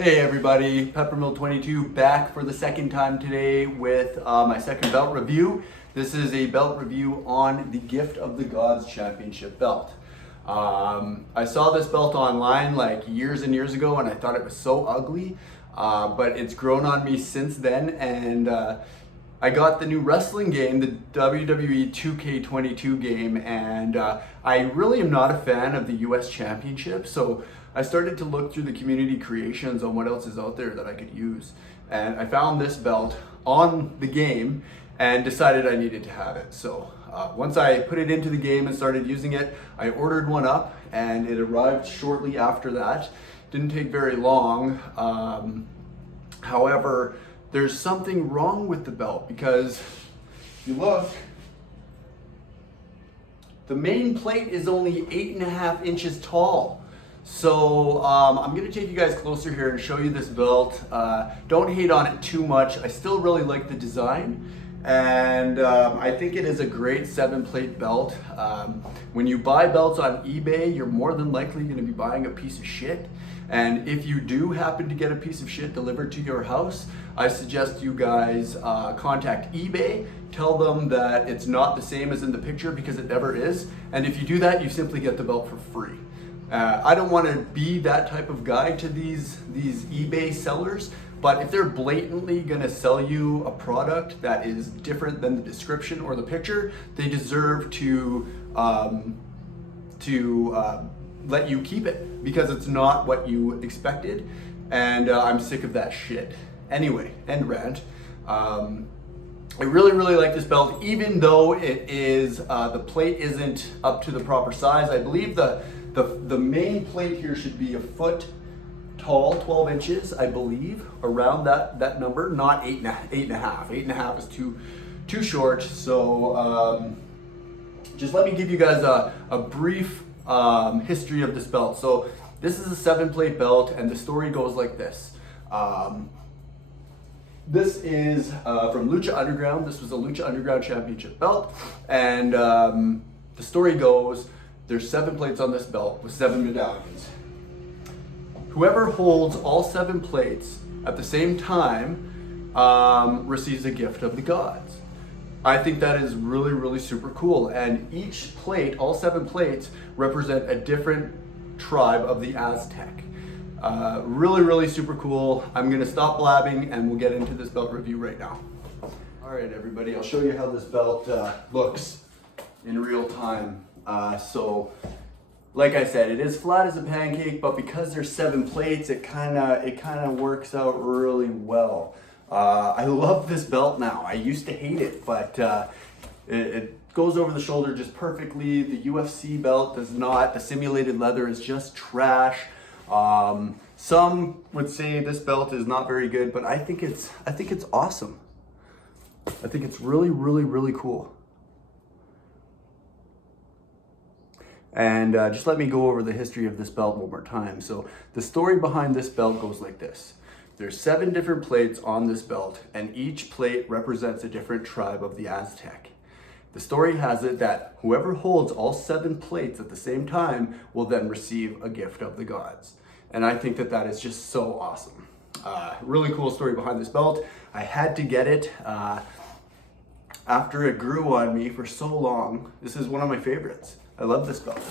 Hey everybody, PEPPERMILL22 back for the second time today with my second belt review. This is a belt review on the Gift of the Gods Championship belt. I saw this belt online like years and years ago and I thought it was so ugly, but it's grown on me since then, and I got the new wrestling game, the WWE 2K22 game, and I really am not a fan of the US Championship, so I started to look through the community creations on what else is out there that I could use. And I found this belt on the game and decided I needed to have it. So once I put it into the game and started using it, I ordered one up and it arrived shortly after that. Didn't take very long. However, there's something wrong with the belt because if you look, the main plate is only 8.5 inches tall. So I'm gonna take you guys closer here and show you this belt. Don't hate on it too much. I still really like the design, and I think it is a great 7-plate belt. When you buy belts on eBay, you're more than likely gonna be buying a piece of shit. And if you do happen to get a piece of shit delivered to your house, I suggest you guys contact eBay, tell them that it's not the same as in the picture because it never is. And if you do that, you simply get the belt for free. I don't want to be that type of guy to these eBay sellers, but if they're blatantly going to sell you a product that is different than the description or the picture, they deserve to let you keep it because it's not what you expected, and I'm sick of that shit. Anyway, end rant. I really like this belt, even though it is the plate isn't up to the proper size. I believe the main plate here should be a foot tall, 12 inches, I believe, around that number, not 8.5. 8.5 is too short. So just let me give you guys a brief history of this belt. So this is a 7-plate belt, and the story goes like this. This is from Lucha Underground. This was a Lucha Underground Championship belt, and the story goes, there's 7 plates on this belt with 7 medallions. Whoever holds all 7 plates at the same time receives a gift of the gods. I think that is really super cool. And each plate, all 7 plates, represent a different tribe of the Aztek. Really super cool. I'm gonna stop blabbing and we'll get into this belt review right now. All right, everybody, I'll show you how this belt looks in real time. So, like I said, it is flat as a pancake, but because there's 7 plates, it kind of works out really well. I love this belt now. I used to hate it, but it goes over the shoulder just perfectly. The UFC belt does not. The simulated leather is just trash. Some would say this belt is not very good, but I think it's awesome. I think it's really cool. And just let me go over the history of this belt one more time. So the story behind this belt goes like this. There's 7 different plates on this belt, and each plate represents a different tribe of the Aztek. The story has it that whoever holds all 7 plates at the same time will then receive a gift of the gods. And I think that is just so awesome. Really cool story behind this belt. I had to get it after it grew on me for so long. This is one of my favorites. I love this belt.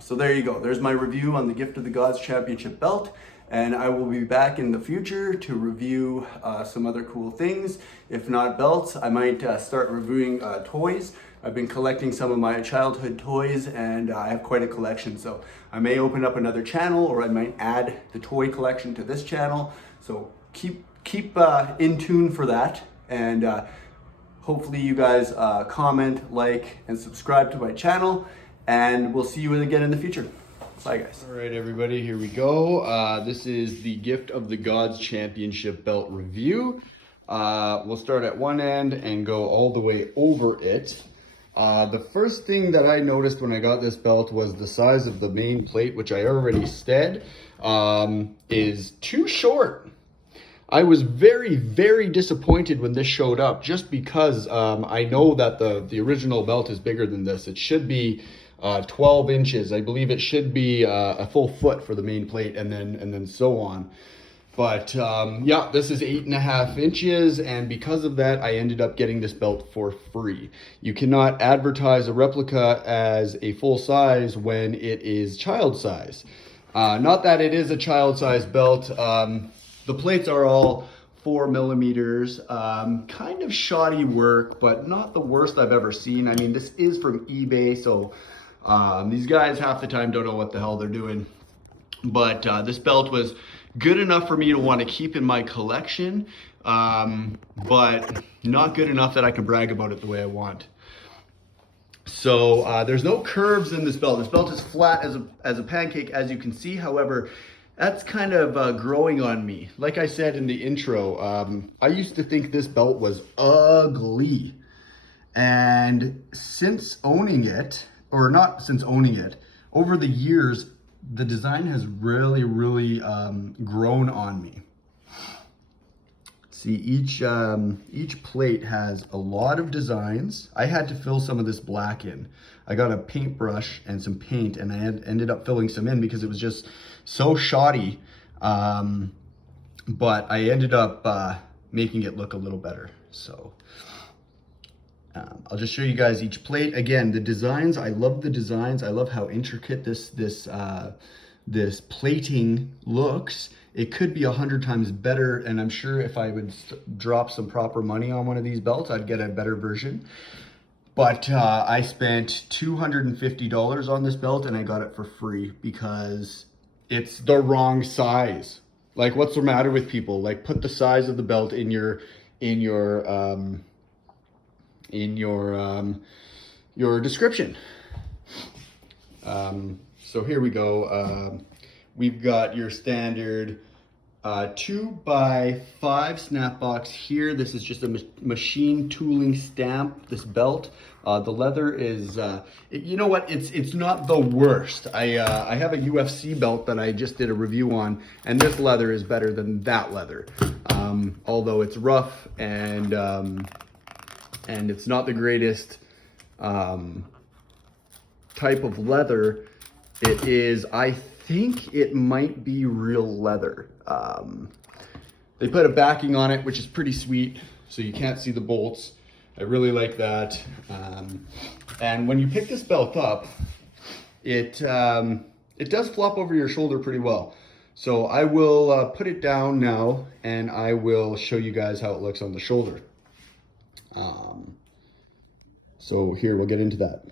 So there you go. There's my review on the Gift of the Gods Championship belt. And I will be back in the future to review some other cool things. If not belts, I might start reviewing toys. I've been collecting some of my childhood toys, and I have quite a collection. So I may open up another channel, or I might add the toy collection to this channel. So keep in tune for that. And hopefully you guys comment, like, and subscribe to my channel, and we'll see you again in the future. Bye, guys. All right, everybody, here we go. This is the Gift of the Gods Championship belt review. We'll start at one end and go all the way over it. The first thing that I noticed when I got this belt was the size of the main plate, which I already said is too short. I was very disappointed when this showed up, just because I know that the original belt is bigger than this. It should be 12 inches. I believe it should be a full foot for the main plate, and then so on. But yeah, this is 8.5 inches, and because of that, I ended up getting this belt for free. You cannot advertise a replica as a full size when it is child size. Not that it is a child size belt. The plates are all 4 millimeters. Kind of shoddy work, but not the worst I've ever seen. I mean, this is from eBay, so these guys half the time don't know what the hell they're doing. But this belt was good enough for me to want to keep in my collection, but not good enough that I can brag about it the way I want. So there's no curves in this belt. This belt is flat as a pancake, as you can see. However, that's kind of growing on me. Like I said in the intro, I used to think this belt was ugly. And since owning it, or not since owning it, over the years, the design has really grown on me. See, each plate has a lot of designs. I had to fill some of this black in. I got a paintbrush and some paint, and I ended up filling some in because it was just so shoddy. But I ended up making it look a little better. So I'll just show you guys each plate. Again, the designs, I love the designs. I love how intricate this plating looks. It could be 100 times better, and I'm sure if I would drop some proper money on one of these belts, I'd get a better version. But I spent $250 on this belt, and I got it for free because it's the wrong size. Like, what's the matter with people? Like, put the size of the belt in your description. So here we go. We've got your standard 2x5 snap box here. This is just a machine tooling stamp, this belt. The leather is, you know what, it's not the worst. I have a UFC belt that I just did a review on, and this leather is better than that leather. Although it's rough and it's not the greatest type of leather, it is, I think it might be real leather. They put a backing on it, which is pretty sweet, so you can't see the bolts. I really like that. And when you pick this belt up, it does flop over your shoulder pretty well. So I will put it down now, and I will show you guys how it looks on the shoulder. So here, we'll get into that.